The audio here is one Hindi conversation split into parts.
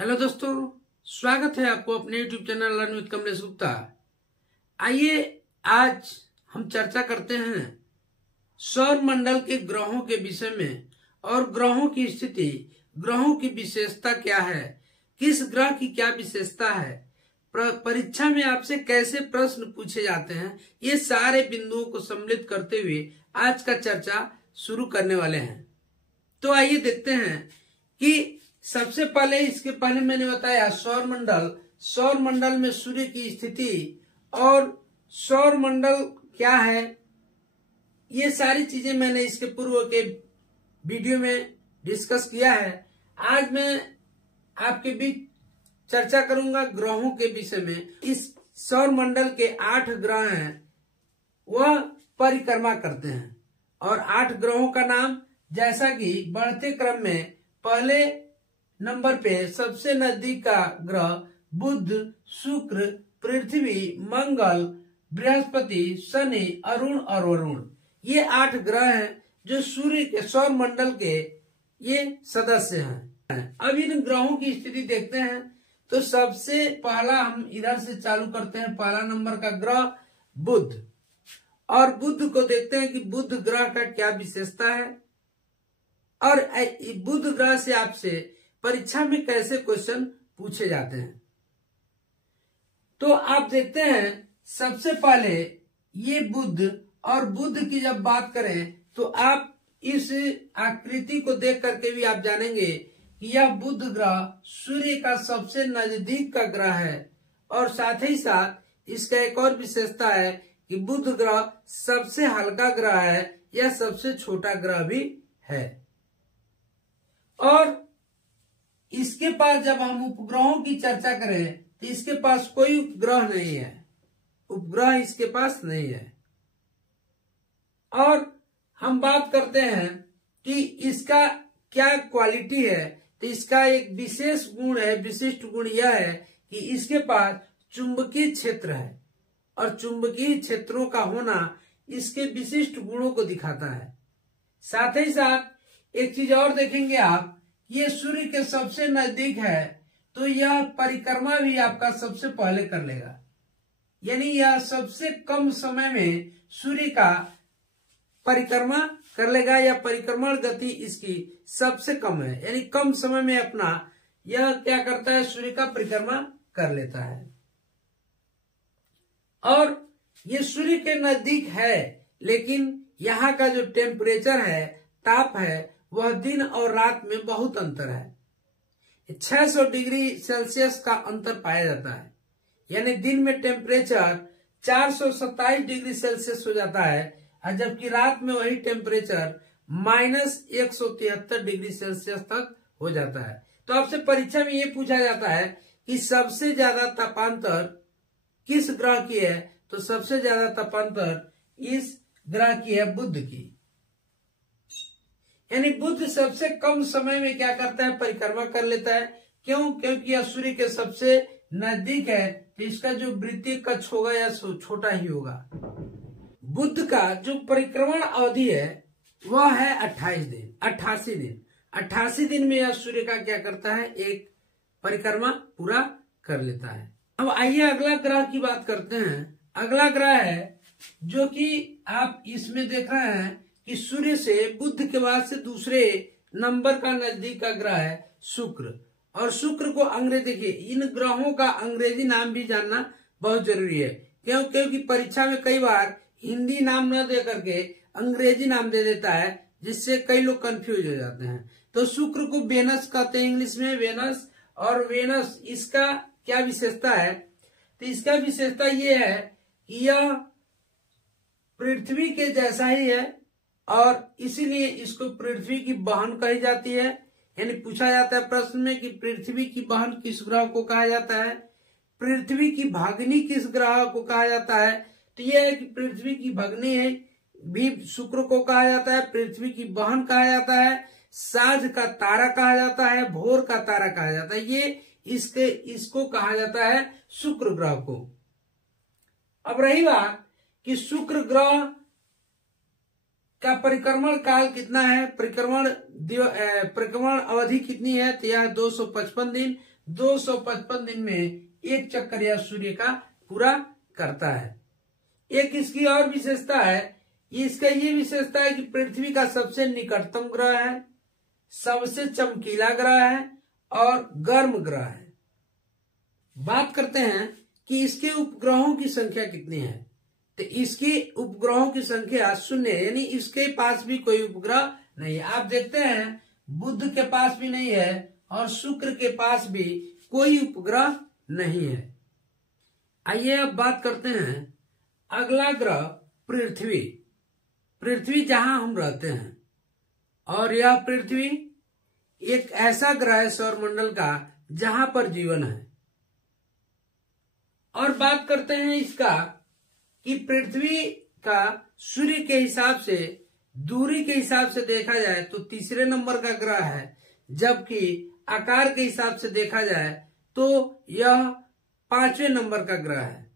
हेलो दोस्तों, स्वागत है आपको अपने YouTube channel learn with Kamlesh Gupta. आइए आज हम चर्चा करते हैं सौर मंडल के ग्रहों के विषय में और ग्रहों की स्थिति, ग्रहों की विशेषता क्या है, किस ग्रह की क्या विशेषता है, परीक्षा में आपसे कैसे प्रश्न पूछे जाते हैं, ये सारे बिंदुओं को सम्मिलित करते हुए आज का चर्चा शुरू करने वाले हैं। तो आइए देखते हैं कि सबसे पहले इसके पहले मैंने बताया सौर मंडल में सूर्य की स्थिति और सौर मंडल क्या है, ये सारी चीजें मैंने इसके पूर्व के वीडियो में डिस्कस किया है। आज मैं आपके बीच चर्चा करूंगा ग्रहों के विषय में। इस सौर मंडल के 8 ग्रह हैं, वह परिक्रमा करते हैं और 8 ग्रहों का नाम, जैसा कि बढ़ते क्रम में पहले नंबर पे सबसे नजदीक का ग्रह बुध, शुक्र, पृथ्वी, मंगल, बृहस्पति, शनि, अरुण और वरुण, ये 8 ग्रह हैं जो सूर्य के सौर मंडल के ये सदस्य हैं। अब इन ग्रहों की स्थिति देखते हैं। तो सबसे पहला हम इधर से चालू करते हैं। पहला नंबर का ग्रह बुध, और बुध को देखते हैं कि बुध ग्रह का क्या विशेषता है और बुध ग्रह से आपसे परीक्षा में कैसे क्वेश्चन पूछे जाते हैं। तो आप देखते हैं सबसे पहले ये बुध, और बुध की जब बात करें तो आप इस आकृति को देख करके भी आप जानेंगे कि यह बुध ग्रह सूर्य का सबसे नजदीक का ग्रह है। और साथ ही साथ इसका एक और विशेषता है कि बुध ग्रह सबसे हल्का ग्रह है, यह सबसे छोटा ग्रह भी है। और इसके पास जब हम उपग्रहों की चर्चा करें तो इसके पास कोई उपग्रह नहीं है, उपग्रह इसके पास नहीं है। और हम बात करते हैं कि इसका क्या क्वालिटी है, तो इसका एक विशेष गुण है, विशिष्ट गुण यह है कि इसके पास चुंबकीय क्षेत्र है, और चुंबकीय क्षेत्रों का होना इसके विशिष्ट गुणों को दिखाता है। साथ ही साथ एक चीज और देखेंगे आप, ये सूर्य के सबसे नजदीक है तो यह परिक्रमा भी आपका सबसे पहले कर लेगा, यानी यह सबसे कम समय में सूर्य का परिक्रमा कर लेगा, या परिक्रमण गति इसकी सबसे कम है, यानी कम समय में अपना यह क्या करता है, सूर्य का परिक्रमा कर लेता है। और ये सूर्य के नजदीक है, लेकिन यहाँ का जो टेम्परेचर है, ताप है, वह दिन और रात में बहुत अंतर है। 600 डिग्री सेल्सियस का अंतर पाया जाता है, यानी दिन में टेम्परेचर 427 डिग्री सेल्सियस हो जाता है, और जबकि रात में वही टेम्परेचर -173 डिग्री सेल्सियस तक हो जाता है। तो आपसे परीक्षा में ये पूछा जाता है कि सबसे ज्यादा तापांतर किस ग्रह की है, तो सबसे ज्यादा तापांतर इस ग्रह की है, बुध की। यानी बुध सबसे कम समय में क्या करता है, परिक्रमा कर लेता है। क्यों? क्योंकि यह सूर्य के सबसे नजदीक है, तो इसका जो वृत्तीय कक्ष होगा यह छोटा ही होगा। बुध का जो परिक्रमण अवधि है वह है 88 दिन। 88 दिन में यह सूर्य का क्या करता है, एक परिक्रमा पूरा कर लेता है। अब आइए अगला ग्रह की बात करते हैं। अगला ग्रह है जो कि आप इसमें देख रहे हैं कि सूर्य से बुध के बाद से दूसरे नंबर का नजदीक का ग्रह है शुक्र। और शुक्र को अंग्रेजी, देखिए इन ग्रहों का अंग्रेजी नाम भी जानना बहुत जरूरी है। क्यों? क्योंकि परीक्षा में कई बार हिंदी नाम न दे करके अंग्रेजी नाम दे देता है, जिससे कई लोग कंफ्यूज हो जाते हैं। तो शुक्र को वेनस कहते हैं, इंग्लिश में वेनस। और वेनस इसका क्या विशेषता है, तो इसका विशेषता ये है कि यह पृथ्वी के जैसा ही है, और इसीलिए इसको पृथ्वी की बहन कही जाती है। यानी पूछा जाता है प्रश्न में कि पृथ्वी की बहन किस ग्रह को कहा जाता है, पृथ्वी की भगनी किस ग्रह को कहा जाता है। तो यह है कि पृथ्वी की भगनी है भी शुक्र को कहा जाता है, पृथ्वी की बहन कहा जाता है, साँझ का तारा कहा जाता है, भोर का तारा कहा जाता है। ये इसको कहा जाता है शुक्र ग्रह को। अब रही बात कि शुक्र ग्रह का परिक्रमण काल कितना है, परिक्रमण अवधि कितनी है, तो यह 255 दिन। 255 दिन में एक चक्कर यह सूर्य का पूरा करता है। एक इसकी और विशेषता है, इसका ये विशेषता है कि पृथ्वी का सबसे निकटतम ग्रह है, सबसे चमकीला ग्रह है और गर्म ग्रह है। बात करते हैं कि इसके उपग्रहों की संख्या कितनी है। तो इसके उपग्रहों की संख्या 0, यानी इसके पास भी कोई उपग्रह नहीं है। आप देखते हैं बुध के पास भी नहीं है और शुक्र के पास भी कोई उपग्रह नहीं है। आइए अब बात करते हैं अगला ग्रह पृथ्वी। पृथ्वी जहां हम रहते हैं, और यह पृथ्वी एक ऐसा ग्रह है सौरमंडल का जहां पर जीवन है। और बात करते हैं इसका कि पृथ्वी का सूर्य के हिसाब से, दूरी के हिसाब से देखा जाए तो तीसरे नंबर का ग्रह है, जबकि आकार के हिसाब से देखा जाए तो यह 5वें नंबर का ग्रह है।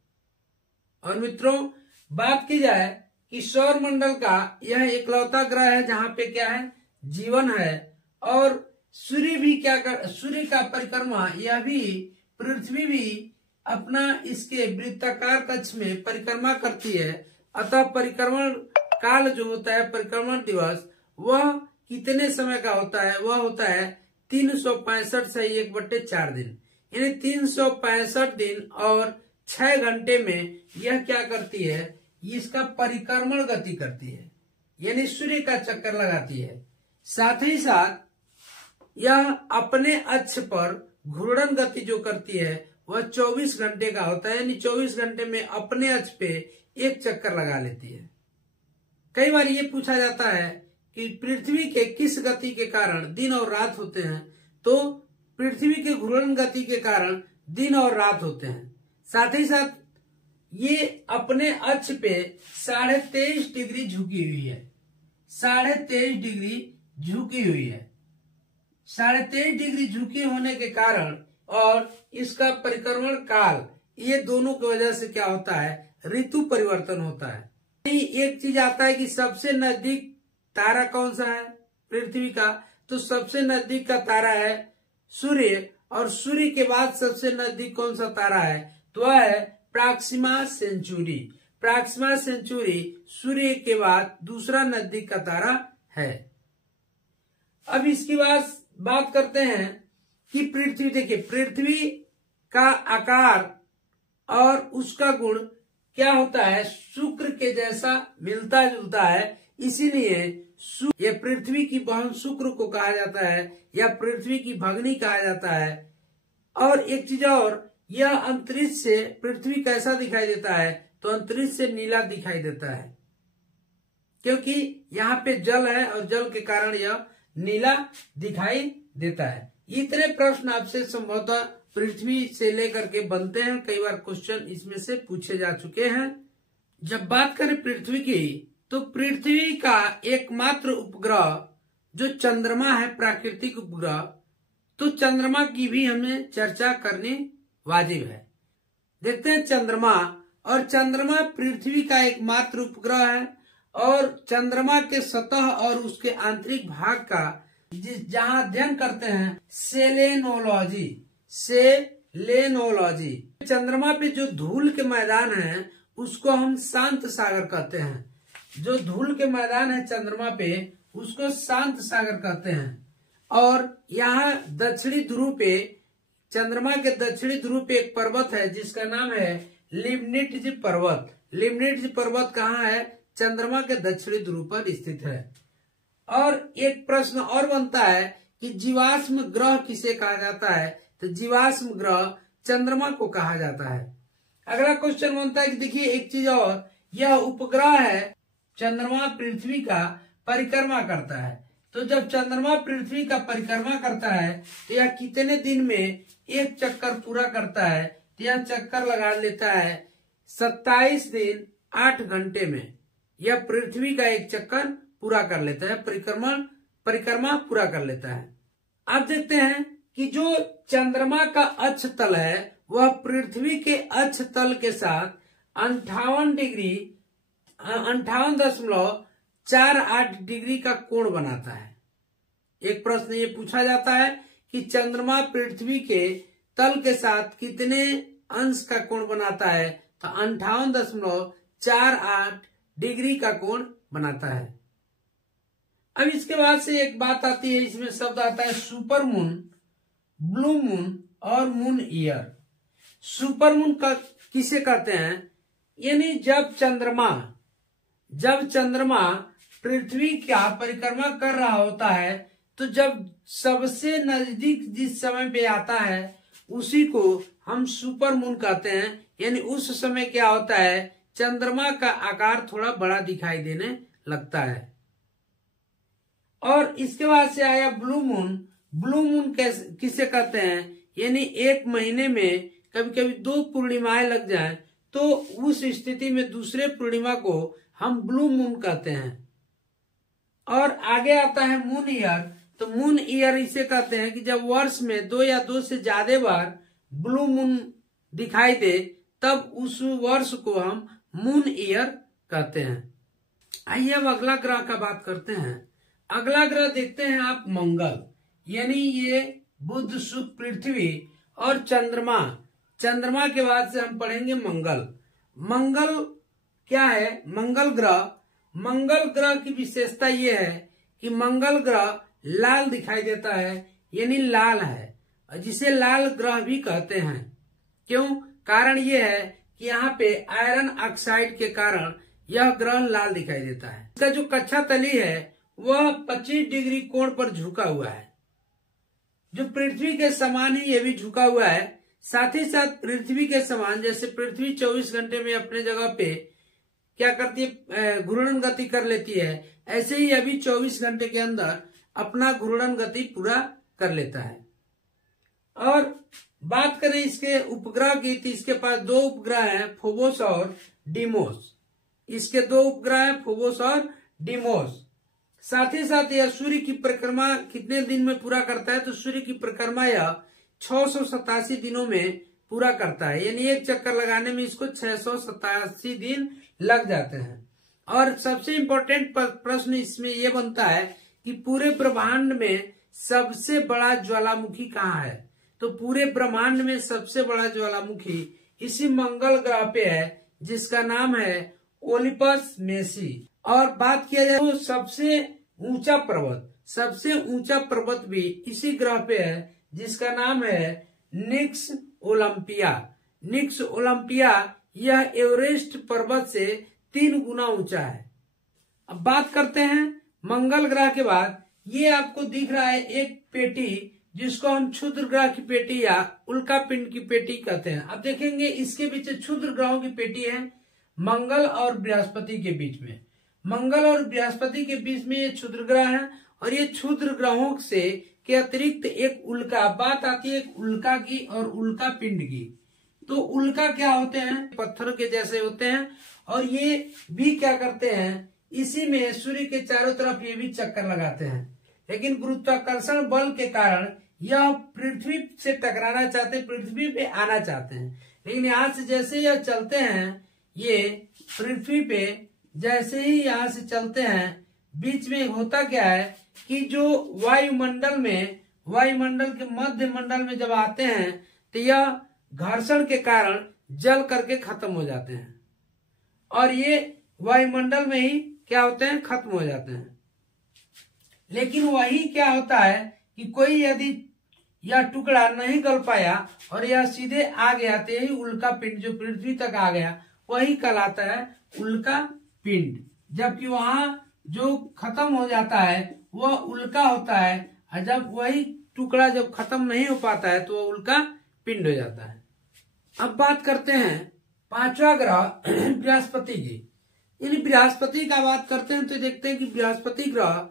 और मित्रों, बात की जाए कि सौरमंडल का यह इकलौता ग्रह है जहां पे क्या है, जीवन है। और सूर्य भी सूर्य का परिक्रमा, यह भी पृथ्वी भी अपना इसके वृत्ताकार कक्ष में परिक्रमा करती है। अतः परिक्रमण काल जो होता है, परिक्रमण दिवस, वह कितने समय का होता है? वह होता है 365 से 1/4 दिन, यानी 365 दिन और 6 घंटे में यह क्या करती है, इसका परिक्रमण गति करती है, यानी सूर्य का चक्कर लगाती है। साथ ही साथ यह अपने अक्ष पर घूर्णन गति जो करती है वह 24 घंटे का होता है, यानी 24 घंटे में अपने अक्ष पे एक चक्कर लगा लेती है। कई बार ये पूछा जाता है कि पृथ्वी के किस गति के कारण दिन और रात होते हैं, तो पृथ्वी के घूर्णन गति के कारण दिन और रात होते हैं। साथ ही साथ ये अपने अक्ष पे 23.5 डिग्री झुकी हुई है, 23.5 डिग्री झुकी हुई है। 23.5 डिग्री झुकी होने के कारण और इसका परिक्रमण काल, ये दोनों की वजह से क्या होता है, ऋतु परिवर्तन होता है। एक चीज आता है कि सबसे नजदीक तारा कौन सा है पृथ्वी का, तो सबसे नजदीक का तारा है सूर्य, और सूर्य के बाद सबसे नजदीक कौन सा तारा है, तो वह है प्रॉक्सिमा सेंचुरी। प्रॉक्सिमा सेंचुरी सूर्य के बाद दूसरा नजदीक का तारा है। अब इसकी बात करते हैं कि पृथ्वी, देखिए पृथ्वी का आकार और उसका गुण क्या होता है, शुक्र के जैसा मिलता जुलता है। इसीलिए ये पृथ्वी की बहन शुक्र को कहा जाता है या पृथ्वी की भगनी कहा जाता है। और एक चीज और, यह अंतरिक्ष से पृथ्वी कैसा दिखाई देता है, तो अंतरिक्ष से नीला दिखाई देता है, क्योंकि यहाँ पे जल है और जल के कारण यह नीला दिखाई देता है। इतने प्रश्न आपसे संभवतः पृथ्वी से लेकर के बनते हैं, कई बार क्वेश्चन इसमें से पूछे जा चुके हैं। जब बात करें पृथ्वी की, तो पृथ्वी का एकमात्र उपग्रह जो चंद्रमा है, प्राकृतिक उपग्रह, तो चंद्रमा की भी हमें चर्चा करनी वाजिब है। देखते हैं चंद्रमा, और चंद्रमा पृथ्वी का एकमात्र उपग्रह है, और चंद्रमा के सतह और उसके आंतरिक भाग का जहां अध्ययन करते हैं सेलेनोलॉजी। चंद्रमा पे जो धूल के मैदान है उसको हम शांत सागर कहते हैं। जो धूल के मैदान है चंद्रमा पे उसको शांत सागर कहते हैं। और यहाँ दक्षिणी ध्रुव पे, चंद्रमा के दक्षिणी ध्रुव पे एक पर्वत है जिसका नाम है लिबनिट्ज पर्वत। लिबनिट्ज पर्वत कहाँ है, चंद्रमा के दक्षिणी ध्रुव पर स्थित है। और एक प्रश्न और बनता है कि जीवाश्म ग्रह किसे कहा जाता है, तो जीवाश्म ग्रह चंद्रमा को कहा जाता है। अगला क्वेश्चन बनता है कि देखिए एक चीज और, यह उपग्रह है, चंद्रमा पृथ्वी का परिक्रमा करता है। तो जब चंद्रमा पृथ्वी का परिक्रमा करता है तो यह कितने दिन में एक चक्कर पूरा करता है, तो यह चक्कर लगा लेता है 27 दिन 8 घंटे में। यह पृथ्वी का एक चक्कर पूरा कर लेता है, परिक्रमा पूरा कर लेता है। अब देखते हैं कि जो चंद्रमा का अक्ष तल है वह पृथ्वी के अक्ष तल के साथ 58.48 डिग्री का कोण बनाता है। एक प्रश्न ये पूछा जाता है कि चंद्रमा पृथ्वी के तल के साथ कितने अंश का कोण बनाता है, तो 58.48 डिग्री का कोण बनाता है। अब इसके बाद से एक बात आती है, इसमें शब्द आता है सुपर मून, ब्लू मून और मून ईयर। सुपर मून का किसे कहते हैं, यानी जब चंद्रमा पृथ्वी का परिक्रमा कर रहा होता है, तो जब सबसे नजदीक जिस समय पे आता है उसी को हम सुपर मून कहते हैं। यानी उस समय क्या होता है, चंद्रमा का आकार थोड़ा बड़ा दिखाई देने लगता है। और इसके बाद से आया ब्लू मून। ब्लू मून किसे कहते हैं, यानी एक महीने में कभी कभी 2 पूर्णिमाएं लग जाएं, तो उस स्थिति में दूसरे पूर्णिमा को हम ब्लू मून कहते हैं। और आगे आता है मून ईयर। तो मून ईयर इसे कहते हैं कि जब वर्ष में 2 या 2 से ज्यादा बार ब्लू मून दिखाई दे, तब उस वर्ष को हम मून ईयर कहते हैं। आइए अब अगला ग्रह का बात करते हैं। अगला ग्रह देखते हैं आप मंगल, यानी ये बुध, शुक्र, पृथ्वी और चंद्रमा। चंद्रमा के बाद से हम पढ़ेंगे मंगल। मंगल क्या है, मंगल ग्रह की विशेषता ये है कि मंगल ग्रह लाल दिखाई देता है, यानी लाल है, जिसे लाल ग्रह भी कहते हैं। क्यों, कारण ये है कि यहाँ पे आयरन ऑक्साइड के कारण यह ग्रह लाल दिखाई देता है। इसका जो कक्षा तली है वह 25 डिग्री कोण पर झुका हुआ है, जो पृथ्वी के समान ही ये भी झुका हुआ है। साथ ही साथ पृथ्वी के समान, जैसे पृथ्वी 24 घंटे में अपने जगह पे क्या करती है, घूर्णन गति कर लेती है, ऐसे ही अभी 24 घंटे के अंदर अपना घूर्णन गति पूरा कर लेता है। और बात करें इसके उपग्रह की, तो इसके पास 2 उपग्रह हैं, फोबोस और डीमोस। इसके 2 उपग्रह हैं, फोबोस और डीमोस। साथ ही साथ यह सूर्य की परिक्रमा कितने दिन में पूरा करता है, तो सूर्य की परिक्रमा यह 687 दिनों में पूरा करता है, यानी एक चक्कर लगाने में इसको 687 दिन लग जाते हैं। और सबसे इम्पोर्टेंट प्रश्न इसमें यह बनता है कि पूरे ब्रह्मांड में सबसे बड़ा ज्वालामुखी कहाँ है, तो पूरे ब्रह्मांड में सबसे बड़ा ज्वालामुखी इसी मंगल ग्रह पे है, जिसका नाम है ओलिपस मेसी। और बात किया जाए तो सबसे ऊंचा पर्वत भी इसी ग्रह पे है, जिसका नाम है निक्स ओलंपिया। यह एवरेस्ट पर्वत से 3 गुना ऊंचा है। अब बात करते हैं मंगल ग्रह के बाद, ये आपको दिख रहा है एक पेटी, जिसको हम क्षुद्र ग्रह की पेटी या उल्का पिंड की पेटी कहते हैं। अब देखेंगे इसके पीछे क्षुद्र ग्रहों की पेटी है, मंगल और बृहस्पति के बीच में। मंगल और बृहस्पति के बीच में ये क्षुद्र ग्रह है, और ये क्षुद्र ग्रहों से के अतिरिक्त एक उल्का, बात आती है एक उल्का की और उल्का पिंड की। तो उल्का क्या होते हैं, पत्थरों के जैसे होते हैं, और ये भी क्या करते हैं, इसी में सूर्य के चारों तरफ ये भी चक्कर लगाते हैं। लेकिन गुरुत्वाकर्षण बल के कारण यह पृथ्वी से टकराना चाहते हैं, पृथ्वी पे आना चाहते हैं। लेकिन यहाँ से जैसे यह चलते हैं, ये पृथ्वी पे जैसे ही यहाँ से चलते हैं, बीच में होता क्या है कि जो वायुमंडल के मध्य मंडल में जब आते हैं, तो यह घर्षण के कारण जल करके खत्म हो जाते हैं, और ये वायुमंडल में ही क्या होते हैं, खत्म हो जाते हैं। लेकिन वही क्या होता है कि कोई यदि यह टुकड़ा नहीं गल पाया और यह सीधे आ गया, तो यही उल्का पिंड जो पृथ्वी तक आ गया, वही कहलाता है उल्का पिंड। जबकि वहां जो खत्म हो जाता है वह उल्का होता है, और जब वही टुकड़ा जब खत्म नहीं हो पाता है तो वह उल्का पिंड हो जाता है। अब बात करते हैं 5वां ग्रह बृहस्पति की। यानी बृहस्पति का बात करते हैं तो देखते हैं कि बृहस्पति ग्रह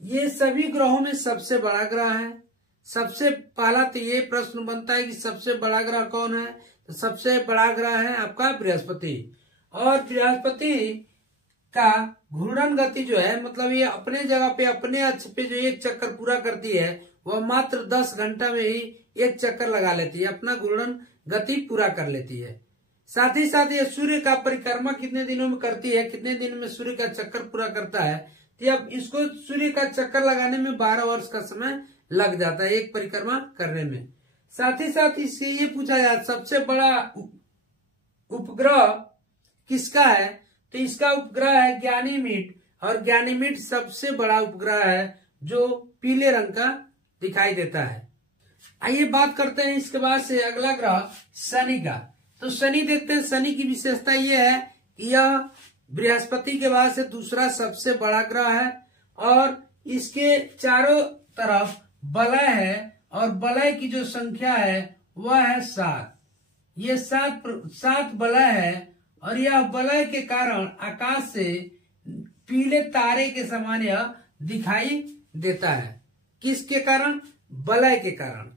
ये सभी ग्रहों में सबसे बड़ा ग्रह है। सबसे पहला तो ये प्रश्न बनता है कि सबसे बड़ा ग्रह कौन है, तो सबसे बड़ा ग्रह है आपका बृहस्पति। और बृहस्पति का घूर्णन गति जो है, मतलब ये अपने जगह पे अपने अक्ष पे जो एक चक्कर पूरा करती है, वह मात्र 10 घंटा में ही एक चक्कर लगा लेती है, अपना घूर्णन गति पूरा कर लेती है। साथ ही साथ ये सूर्य का परिक्रमा कितने दिनों में करती है, कितने दिन में सूर्य का चक्कर पूरा करता है, तो अब इसको सूर्य का चक्कर लगाने में 12 वर्ष का समय लग जाता है एक परिक्रमा करने में। साथ ही साथ इससे ये पूछा जाए सबसे बड़ा उपग्रह किसका है, तो इसका उपग्रह है गैनीमीड, और गैनीमीड सबसे बड़ा उपग्रह है जो पीले रंग का दिखाई देता है। आइए बात करते हैं इसके बाद से अगला ग्रह शनि का। तो शनि देखते हैं, शनि की विशेषता यह है कि यह बृहस्पति के बाद से दूसरा सबसे बड़ा ग्रह है और इसके चारों तरफ वलय है, और वलय की जो संख्या है वह है 7। ये 7 वलय है, और यह वलय के कारण आकाश से पीले तारे के समान यह दिखाई देता है। किसके कारण? वलय के कारण।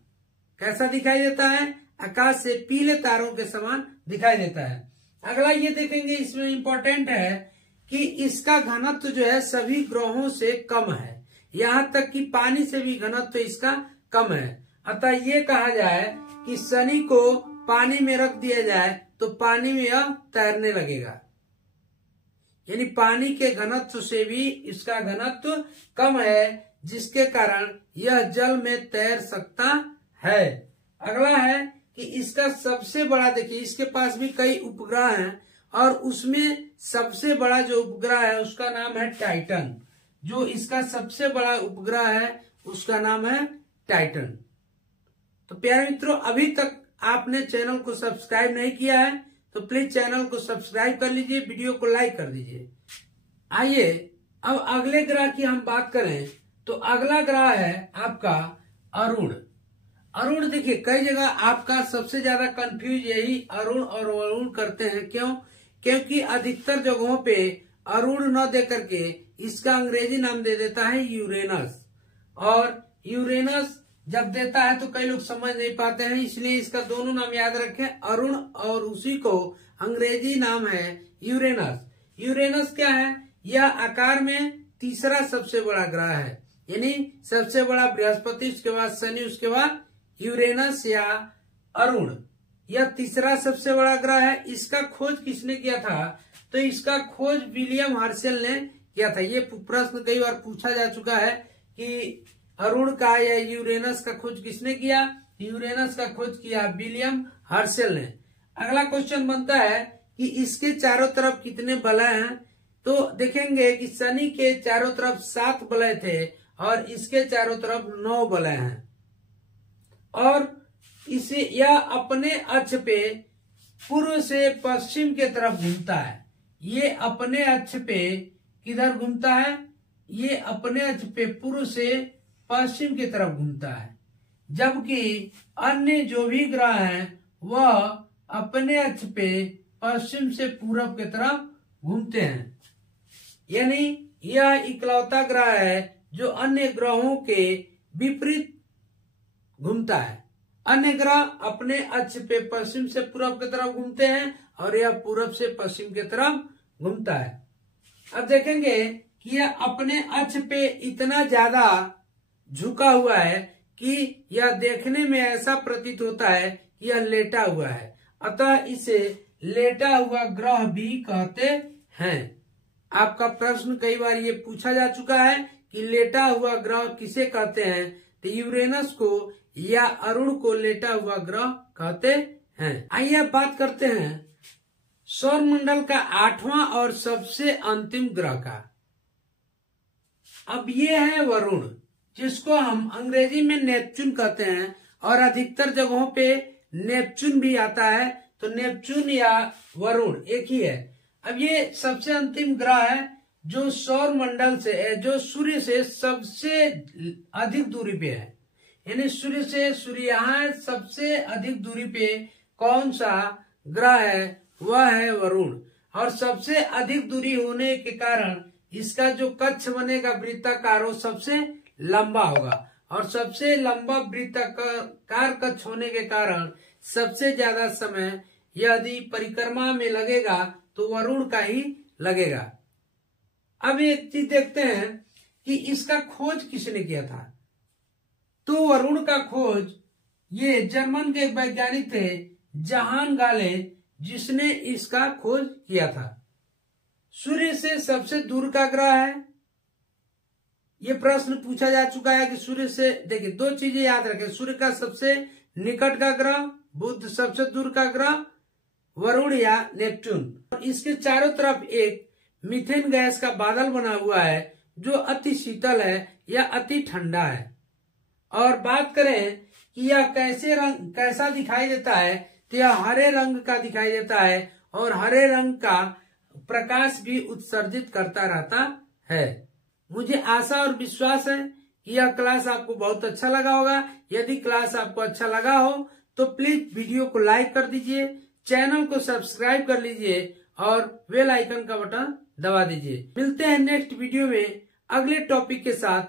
कैसा दिखाई देता है? आकाश से पीले तारों के समान दिखाई देता है। अगला ये देखेंगे, इसमें इंपॉर्टेंट है कि इसका घनत्व जो है सभी ग्रहों से कम है, यहाँ तक कि पानी से भी घनत्व इसका कम है। अतः ये कहा जाए कि शनि को पानी में रख दिया जाए तो पानी में यह तैरने लगेगा, यानी पानी के घनत्व से भी इसका घनत्व कम है, जिसके कारण यह जल में तैर सकता है। अगला है कि इसका सबसे बड़ा, देखिए इसके पास भी कई उपग्रह हैं और उसमें सबसे बड़ा जो उपग्रह है उसका नाम है टाइटन। जो इसका सबसे बड़ा उपग्रह है उसका नाम है टाइटन। तो प्यारे मित्रों, अभी तक आपने चैनल को सब्सक्राइब नहीं किया है तो प्लीज चैनल को सब्सक्राइब कर लीजिए, वीडियो को लाइक कर दीजिए। आइए अब अगले ग्रह की हम बात करें तो अगला ग्रह है आपका अरुण। अरुण देखिए, कई जगह आपका सबसे ज्यादा कंफ्यूज यही अरुण और वरुण करते हैं। क्यों? क्योंकि अधिकतर जगहों पे अरुण न दे करके इसका अंग्रेजी नाम दे देता है यूरेनस, और यूरेनस जब देता है तो कई लोग समझ नहीं पाते हैं, इसलिए इसका दोनों नाम याद रखें, अरुण और उसी को अंग्रेजी नाम है यूरेनस। यूरेनस क्या है? यह आकार में तीसरा सबसे बड़ा ग्रह है, यानी सबसे बड़ा बृहस्पति, उसके बाद शनि, उसके बाद यूरेनस या अरुण, यह तीसरा सबसे बड़ा ग्रह है। इसका खोज किसने किया था? तो इसका खोज विलियम हर्शेल ने किया था। ये प्रश्न कई बार पूछा जा चुका है कि अरुण का या यूरेनस का खोज किसने किया? यूरेनस का खोज किया विलियम हर्शेल ने। अगला क्वेश्चन बनता है कि इसके चारों तरफ कितने वलय हैं? तो देखेंगे कि शनि के चारों तरफ 7 वलय थे और इसके चारों तरफ 9 वलय हैं, और इसे यह अपने अक्ष पे पूर्व से पश्चिम के तरफ घूमता है। ये अपने अक्ष पे किधर घूमता है? ये अपने अक्ष पे पूर्व से पश्चिम की तरफ घूमता है, जबकि अन्य जो भी ग्रह हैं वह अपने अक्ष पे पश्चिम से पूरब की तरफ घूमते हैं। यानी यह इकलौता ग्रह है जो अन्य ग्रहों के विपरीत घूमता है। अन्य ग्रह अपने अक्ष पे पश्चिम से पूरब की तरफ घूमते हैं और यह पूरब से पश्चिम की तरफ घूमता है। अब देखेंगे कि यह अपने अक्ष पे इतना ज्यादा झुका हुआ है कि यह देखने में ऐसा प्रतीत होता है कि यह लेटा हुआ है, अतः इसे लेटा हुआ ग्रह भी कहते हैं। आपका प्रश्न कई बार ये पूछा जा चुका है कि लेटा हुआ ग्रह किसे कहते हैं? तो यूरेनस को या अरुण को लेटा हुआ ग्रह कहते हैं। आइए अब बात करते हैं सौर मंडल का 8वां और सबसे अंतिम ग्रह का। अब ये है वरुण, जिसको हम अंग्रेजी में नेपच्यून कहते हैं, और अधिकतर जगहों पे नेपच्यून भी आता है, तो नेपच्यून या वरुण एक ही है। अब ये सबसे अंतिम ग्रह है जो सौर मंडल से, जो सूर्य से सबसे अधिक दूरी पे है, यानी सूर्य से, सूर्य यहाँ सबसे अधिक दूरी पे कौन सा ग्रह है? वह है वरुण। और सबसे अधिक दूरी होने के कारण इसका जो कक्ष बनेगा वृत्ताकार वो सबसे लंबा होगा, और सबसे लंबा वृत्ताकार कक्ष होने के कारण सबसे ज्यादा समय यदि परिक्रमा में लगेगा तो वरुण का ही लगेगा। अब एक चीज देखते हैं कि इसका खोज किसने किया था। तो वरुण का खोज ये जर्मन के वैज्ञानिक थे जहान गाले, जिसने इसका खोज किया था। सूर्य से सबसे दूर का ग्रह है। ये प्रश्न पूछा जा चुका है कि सूर्य से, देखिए दो चीजें याद रखें, सूर्य का सबसे निकट का ग्रह, बुध सबसे दूर का ग्रह, वरुण या नेपच्यून। और इसके चारों तरफ एक मीथेन गैस का बादल बना हुआ है जो अति शीतल है या अति ठंडा है। और बात करें कि यह कैसा दिखाई देता है, तो यह हरे रंग का दिखाई देता है और हरे रंग का प्रकाश भी उत्सर्जित करता रहता है। मुझे आशा और विश्वास है कि यह क्लास आपको बहुत अच्छा लगा होगा। यदि क्लास आपको अच्छा लगा हो तो प्लीज वीडियो को लाइक कर दीजिए, चैनल को सब्सक्राइब कर लीजिए और बेल आइकन का बटन दबा दीजिए। मिलते हैं नेक्स्ट वीडियो में अगले टॉपिक के साथ।